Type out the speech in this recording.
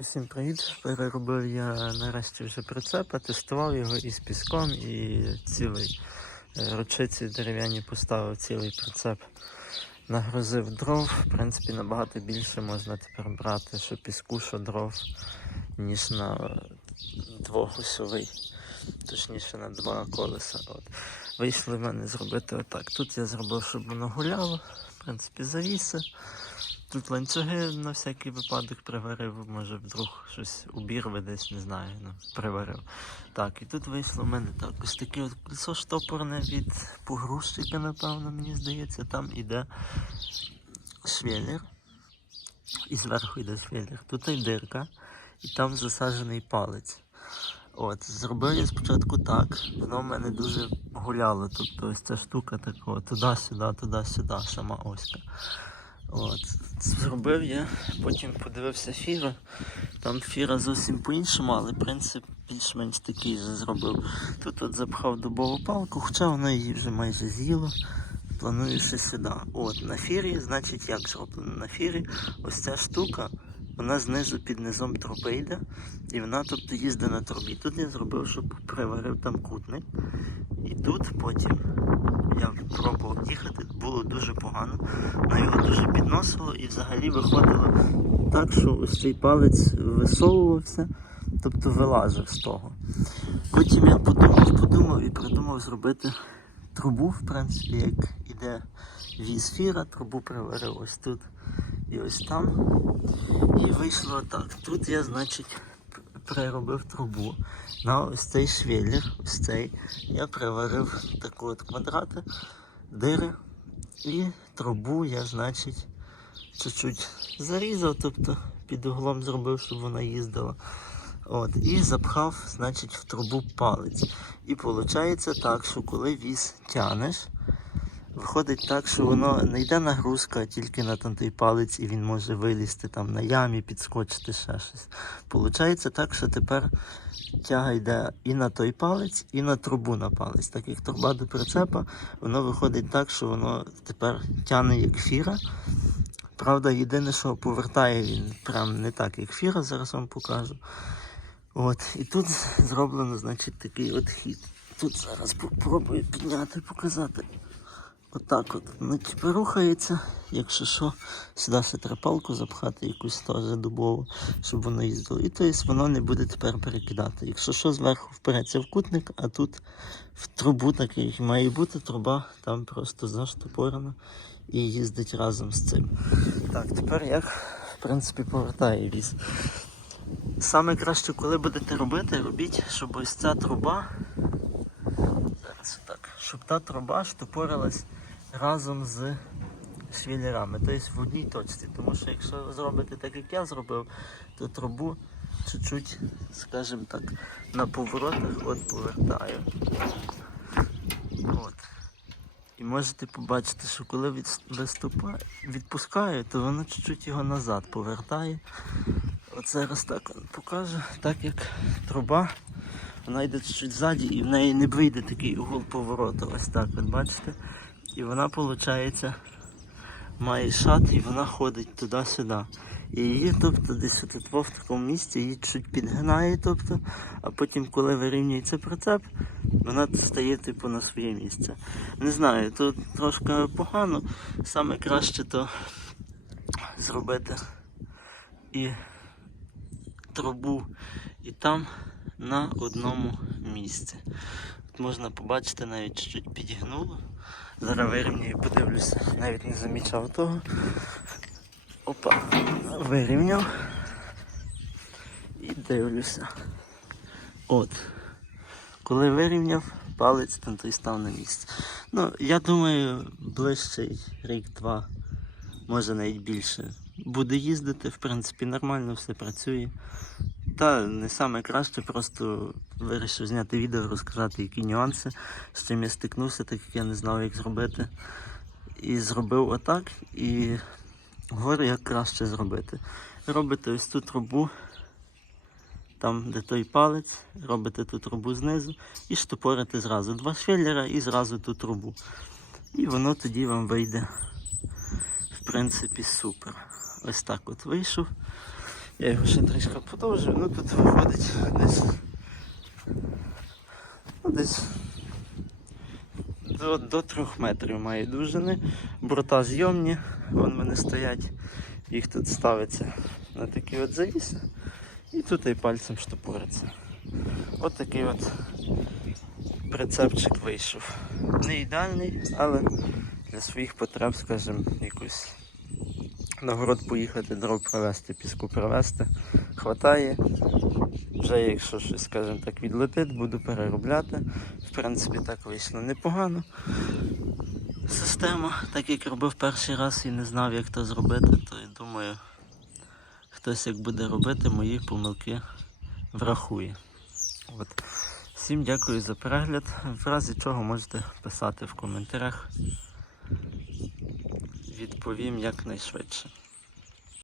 усім привіт. Переробив я нарешті вже прицепа, тестував його із піском і цілий е, ручиці дерев'яні поставив цілий прицеп. Нагрузив дров, в принципі, набагато більше можна тепер брати, що піску, що дров, ніж на двохосовий, точніше на два колеса. От. Вийшли в мене зробити отак. Тут я зробив, щоб воно гуляло, в принципі, завіси. Тут ланцюги на всякий випадок приварив, може вдруг щось убірве десь, не знаю, ну, приварив. Так, і тут вийшло в мене так, ось таке от кольцо штопорне від погрузчика, напевно, мені здається, там іде швеллер. І зверху йде швеллер. Тут і дирка, і там засаджений палець. От, зробив я спочатку так. Воно в мене дуже гуляло. Тобто ось ця штука така, туди-сюди, туди-сюди, сама оська. От. Зробив я, потім подивився фіра. Там фіра зовсім по-іншому, але принцип більш-менш такий же зробив. Тут от запхав дубову палку, хоча вона її вже майже з'їла. Планую ще сюди. От, на фірі, значить, як зроблено на фірі, ось ця штука, вона знизу під низом труби йде, і вона тобто їздить на трубі. Тут я зробив, щоб приварив там кутник. І тут потім я пробував їхати, було дуже погано. На його дуже підносило і взагалі виходило так, що ось цей палець висовувався, тобто вилазив з того. Потім я подумав, подумав і придумав зробити трубу, в принципі, як іде віз фіра, трубу приварив ось тут і ось там. І вийшло так. Тут я, значить, переробив трубу на ось цей швеллер, ось цей. Я приварив таку от квадрати, дири. І трубу я, значить, чуть-чуть зарізав, тобто під углом зробив, щоб вона їздила. От, і запхав, значить, в трубу палець. І виходить так, що коли віз тянеш, виходить так, що воно не йде нагрузка тільки на там палець, і він може вилізти там на ямі, підскочити ще щось. Получається так, що тепер тяга йде і на той палець, і на трубу на палець. Так як труба до прицепа, воно виходить так, що воно тепер тягне як фіра. Правда, єдине, що повертає він прям не так, як фіра, зараз вам покажу. От, і тут зроблено, значить, такий от хід. Тут зараз попробую підняти, показати. Отак от. Ну, тепер рухається. Якщо що, сюди ще треба палку запхати, якусь теж дубову, щоб воно їздило. І тобто воно не буде тепер перекидати. Якщо що, зверху впереться в кутник, а тут в трубу такий має бути труба, там просто заштопорена і їздить разом з цим. Так, тепер як в принципі повертає віз. Саме краще, коли будете робити, робіть, щоб ось ця труба. Щоб та труба штопорилась разом з швілерами, тобто в одній точці. Тому що якщо ви зробите так, як я зробив, то трубу чуть-чуть, скажімо так, на поворотах от повертаю. От. І можете побачити, що коли від, виступаю, відпускаю, то воно чуть-чуть його назад повертає. От зараз так покажу, так як труба, вона йде чуть ззаді і в неї не вийде такий угол повороту. Ось так, от бачите? І вона, виходить, має шат і вона ходить туди-сюди. І її, тобто, десь тут в такому місці її чуть підгинає, тобто, а потім, коли вирівнюється прицеп, вона стає типу на своє місце. Не знаю, тут трошки погано. Саме краще то зробити і трубу і там на одному місці. От можна побачити, навіть чуть підігнуло. Зараз вирівнюю, подивлюся, навіть не замічав того. Опа, вирівняв і дивлюся. От. Коли вирівняв, палець там той став на місці. Ну, я думаю, ближчий рік-два, може навіть більше. Буде їздити, в принципі, нормально все працює. Та не саме краще, просто вирішив зняти відео, розказати, які нюанси, з чим я стикнувся, так як я не знав, як зробити. І зробив отак і говорю, як краще зробити. Робите ось ту трубу, там де той палець, робите ту трубу знизу і штопорите зразу. Два швеллера і зразу ту трубу. І воно тоді вам вийде, в принципі, супер. Ось так от вийшов. Я його ще трішки подовжив, ну тут виходить десь. Ну, десь до, до 3 метрів має дужини. Борта зйомні, вон вони стоять. Їх тут ставиться на такі от завіси. І тут і пальцем штопориться. От такий от прицепчик вийшов. Не ідеальний, але для своїх потреб, скажімо, якусь нагород поїхати, дров привезти, піску привезти. Хватає. Вже якщо щось, скажімо так, відлетить, буду переробляти. В принципі, так вийшло непогано. Система, так як робив перший раз і не знав, як то зробити, то я думаю, хтось як буде робити, мої помилки врахує. От. Всім дякую за перегляд. В разі чого можете писати в коментарях. Відповім якнайшвидше.